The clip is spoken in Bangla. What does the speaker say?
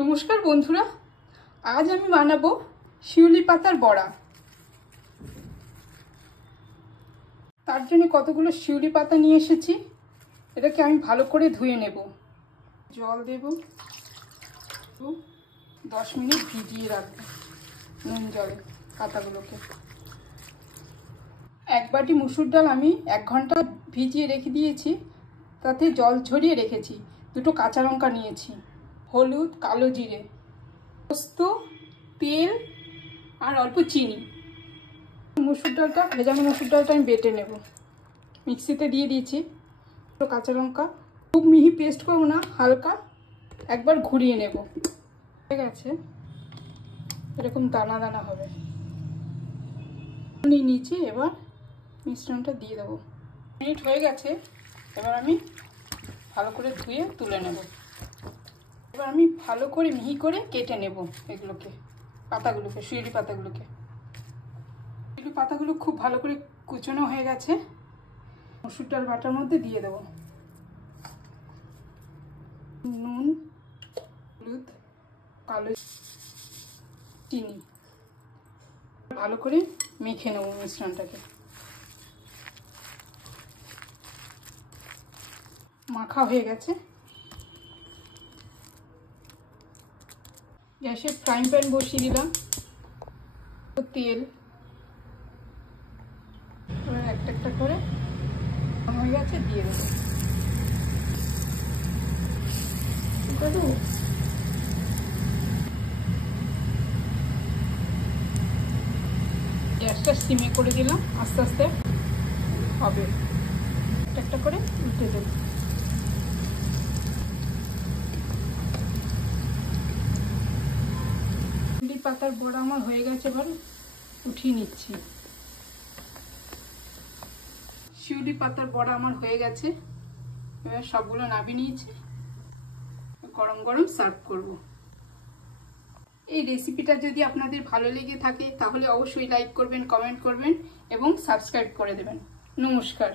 নমস্কার বন্ধুরা, আজ আমি বানাবো শিউলি পাতার বড়া। তার জন্য কতগুলো শিউলি পাতা নিয়ে এসেছি। এটাকে আমি ভালো করে ধুয়ে নেব। জল দেব, 10 মিনিট ভিজিয়ে রাখবো নুন জলে পাতাগুলোকে। 1 বাটি মুসুর ডাল আমি 1 ঘন্টা ভিজিয়ে রেখে দিয়েছি, তাতে জল ঝরিয়ে রেখেছি। 2টো কাঁচা লঙ্কা নিয়েছি, হলুদ, কালো জিরে, পোস্ত, তেল আর অল্প চিনি। ভেজানো মুসুর ডালটা আমি বেটে নেব। মিক্সিতে দিয়ে দিয়েছি। কাঁচা লঙ্কা, খুব মিহি পেস্ট করবো না, হালকা একবার ঘুরিয়ে নেব। হয়ে গেছে, এরকম দানা দানা হবে। নিচে এবার মিশ্রণটা দিয়ে দেবো। মিনিট হয়ে গেছে, এবার আমি ভালো করে ধুয়ে তুলে নেব। এবার আমি ভালো করে মিহি করে কেটে নেব এগুলোকে, পাতাগুলোকে, শিউলি পাতাগুলোকে। শিউলি পাতাগুলো খুব ভালো করে কুচনো হয়ে গেছে। মসুর ডাল বাটার মধ্যে দিয়ে দেব। নুন, হলুদ, কালো চিনি, ভালো করে মেখে নেব মিশ্রণটাকে। মাখা হয়ে গেছে। গ্যাসে ফ্রাইং প্যান বসিয়ে দিলাম, তেল একটা একটা করে হয়ে গেছে দিয়ে দেবো। গ্যাসটা সিমে করে দিলাম, আস্তে আস্তে হবে। একটা একটা করে উল্টে দেবো। শিউলি পাতার বড়া আমার হয়ে গেছে, এবার উঠিয়ে নিচ্ছি। শিউলি পাতার বড়া আমার হয়ে গেছে, এবার সবগুলো নামিয়ে নিয়েছি। গরম গরম সার্ভ করব। এই রেসিপিটা যদি আপনাদের ভালো লেগে থাকে তাহলে অবশ্যই লাইক করবেন, কমেন্ট করবেন এবং সাবস্ক্রাইব করে দেবেন। নমস্কার।